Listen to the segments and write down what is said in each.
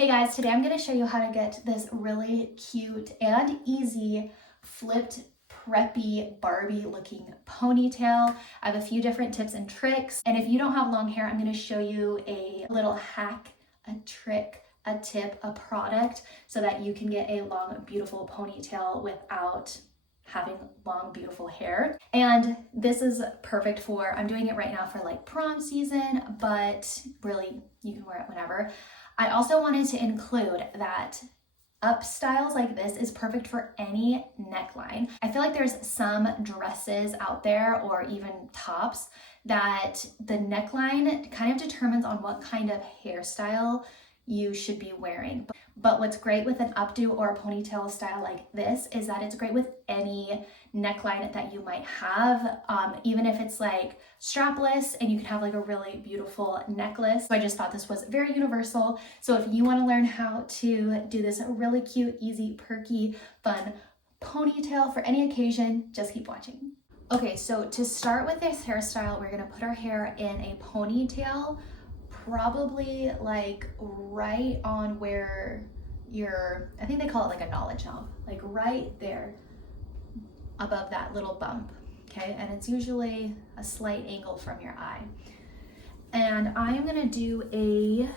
Hey guys, today I'm going to show you how to get this really cute and easy flipped preppy Barbie looking ponytail. I have a few different tips and tricks, and if you don't have long hair, I'm going to show you a little hack, a trick, a tip, a product so that you can get a long beautiful ponytail without having long beautiful hair. And this is perfect for, I'm doing it right now for like prom season, but really you can wear it whenever. I also wanted to include that up styles like this is perfect for any neckline. I feel like there's some dresses out there or even tops that the neckline kind of determines on what kind of hairstyle you should be wearing. But what's great with an updo or a ponytail style like this is that it's great with any neckline that you might have, even if it's like strapless and you can have like a really beautiful necklace. So I just thought this was very universal. So if you want to learn how to do this really cute, easy, perky, fun ponytail for any occasion, just keep watching. Okay, so to start with this hairstyle, we're gonna put our hair in a ponytail, probably like right on where I think they call it like a knowledge knob, like right there above that little bump, okay? And it's usually a slight angle from your eye. And I am gonna do a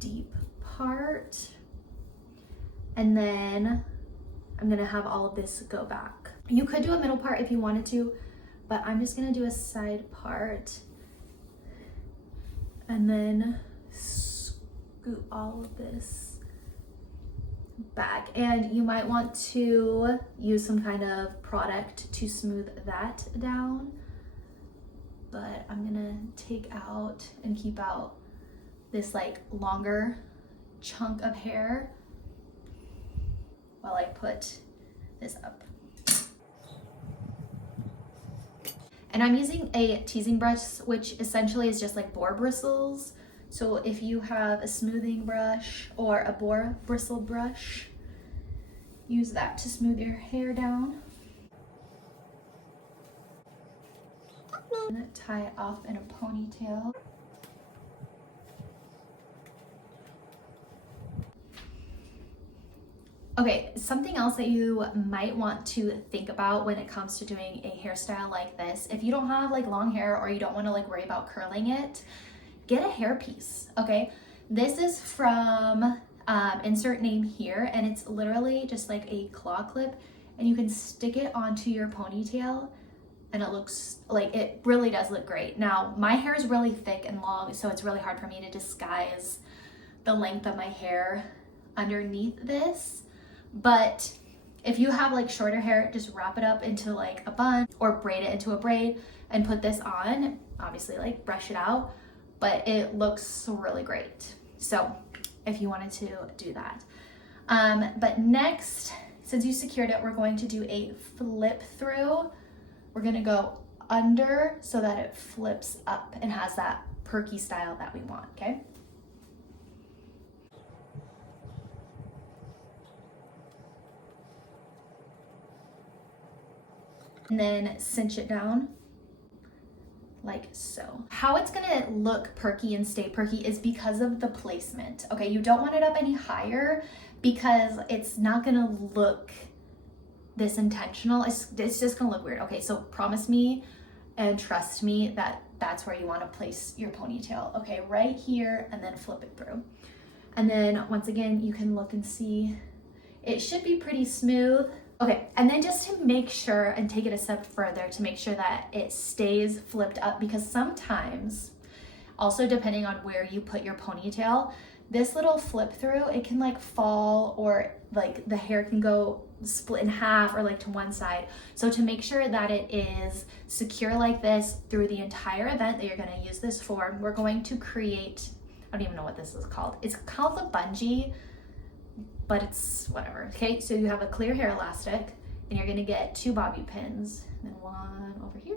deep part, and then I'm gonna have all of this go back. You could do a middle part if you wanted to, but I'm just gonna do a side part and then scoot all of this back. And you might want to use some kind of product to smooth that down, but I'm gonna take out and keep out this like longer chunk of hair while I put this up. And I'm using a teasing brush, which essentially is just like boar bristles. So if you have a smoothing brush or a boar bristle brush, use that to smooth your hair down. And tie it off in a ponytail. Okay, something else that you might want to think about when it comes to doing a hairstyle like this, if you don't have like long hair or you don't want to like worry about curling it, get a hairpiece, okay? This is from insert name here, and it's literally just like a claw clip, and you can stick it onto your ponytail and it looks like, it really does look great. Now, my hair is really thick and long, so it's really hard for me to disguise the length of my hair underneath this. But if you have like shorter hair, just wrap it up into like a bun or braid it into a braid and put this on. Obviously like brush it out, but it looks really great. So if you wanted to do that. But next, since you secured it, we're going to do a flip through. We're gonna go under so that it flips up and has that perky style that we want, okay? And then cinch it down like so. How it's gonna look perky and stay perky is because of the placement, okay? You don't want it up any higher because it's not gonna look this intentional. It's just gonna look weird. Okay, so promise me and trust me that that's where you wanna place your ponytail. Okay, right here, and then flip it through. And then once again, you can look and see, it should be pretty smooth. Okay, and then just to make sure and take it a step further to make sure that it stays flipped up, because sometimes, also depending on where you put your ponytail, this little flip through, it can like fall, or like the hair can go split in half or like to one side. So to make sure that it is secure like this through the entire event that you're gonna use this for, we're going to create, I don't even know what this is called. It's called the bungee, but it's whatever. Okay, so you have a clear hair elastic and you're gonna get 2 bobby pins, and then one over here,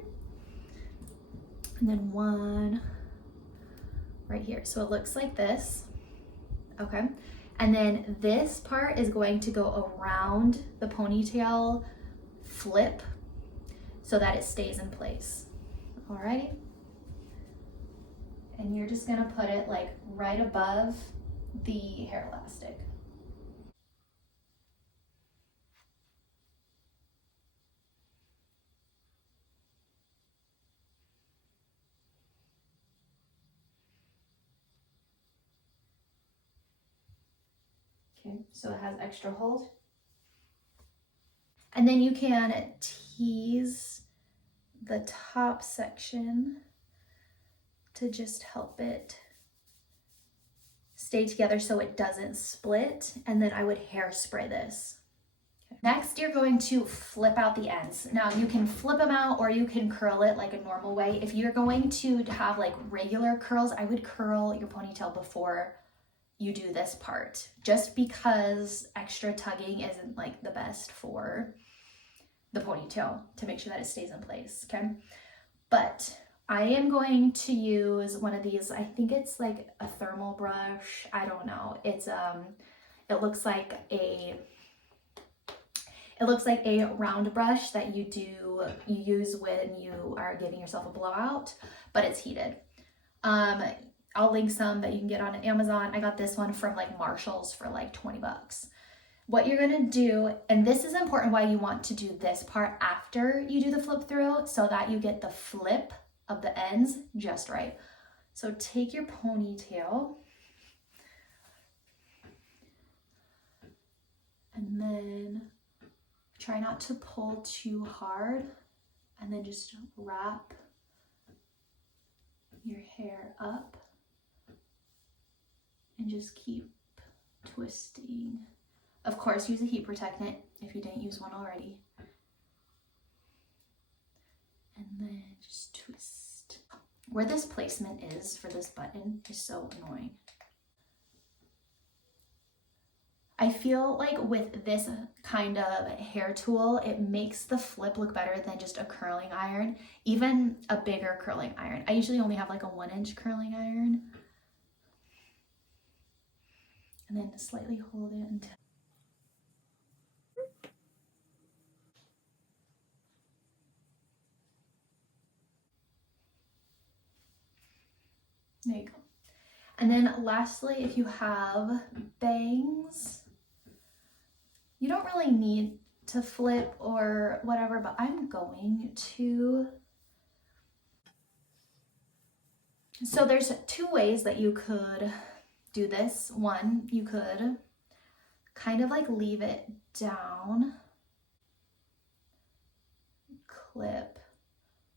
and then one right here. So it looks like this, okay? And then this part is going to go around the ponytail flip so that it stays in place, alrighty? And you're just gonna put it like right right above the hair elastic. Okay, so it has extra hold. And then you can tease the top section to just help it stay together so it doesn't split. And then I would hairspray this. Okay. Next, you're going to flip out the ends. Now you can flip them out or you can curl it like a normal way. If you're going to have like regular curls, I would curl your ponytail before you do this part, just because extra tugging isn't like the best for the ponytail to make sure that it stays in place, okay? But I am going to use one of these, I think it's like a thermal brush, I don't know. It's it looks like a round brush that you use when you are giving yourself a blowout, but it's heated. I'll link some that you can get on Amazon. I got this one from like Marshall's for like 20 bucks. What you're gonna do, and this is important why you want to do this part after you do the flip through so that you get the flip of the ends just right. So take your ponytail and then try not to pull too hard and then just wrap your hair up and just keep twisting. Of course, use a heat protectant if you didn't use one already. And then just twist. Where this placement is for this button is so annoying. I feel like with this kind of hair tool, it makes the flip look better than just a curling iron, even a bigger curling iron. I usually only have like a 1-inch curling iron. And then slightly hold it until there you go. And then lastly, if you have bangs, you don't really need to flip or whatever, but I'm going to. So there's 2 ways that you could do this. One, you could kind of like leave it down, clip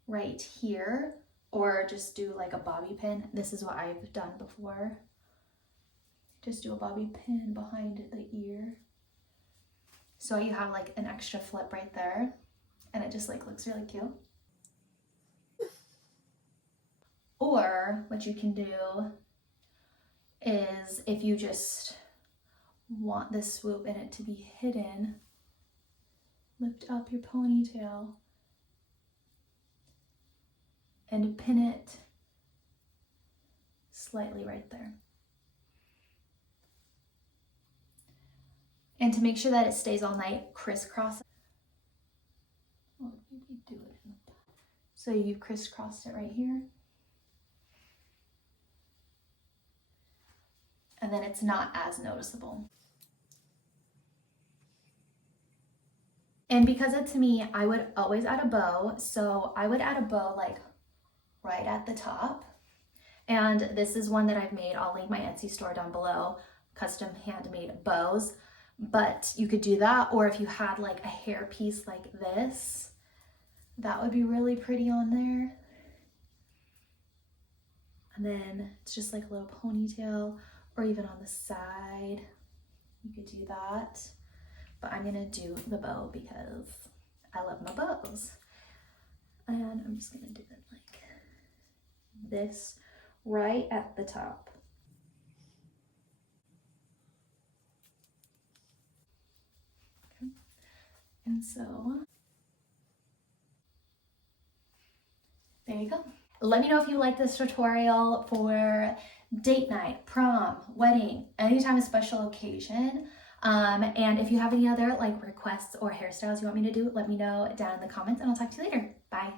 right here, or just do like a bobby pin. This is what I've done before. Just do a bobby pin behind the ear. So you have like an extra flip right there and it just like looks really cute. Or what you can do is if you just want this swoop and it to be hidden, lift up your ponytail and pin it slightly right there. And to make sure that it stays all night, crisscross. Well, maybe do it. So you've crisscrossed it right here. And then it's not as noticeable. And because of to me, I would always add a bow. So I would add a bow like right at the top. And this is one that I've made. I'll link my Etsy store down below, custom handmade bows. But you could do that, or if you had like a hair piece like this, that would be really pretty on there. And then it's just like a little ponytail, or even on the side, you could do that. But I'm gonna do the bow because I love my bows. And I'm just gonna do it like this right at the top. Okay. And so there you go. Let me know if you like this tutorial for date night, prom, wedding, any time of special occasion. And if you have any other like requests or hairstyles you want me to do, let me know down in the comments and I'll talk to you later. Bye.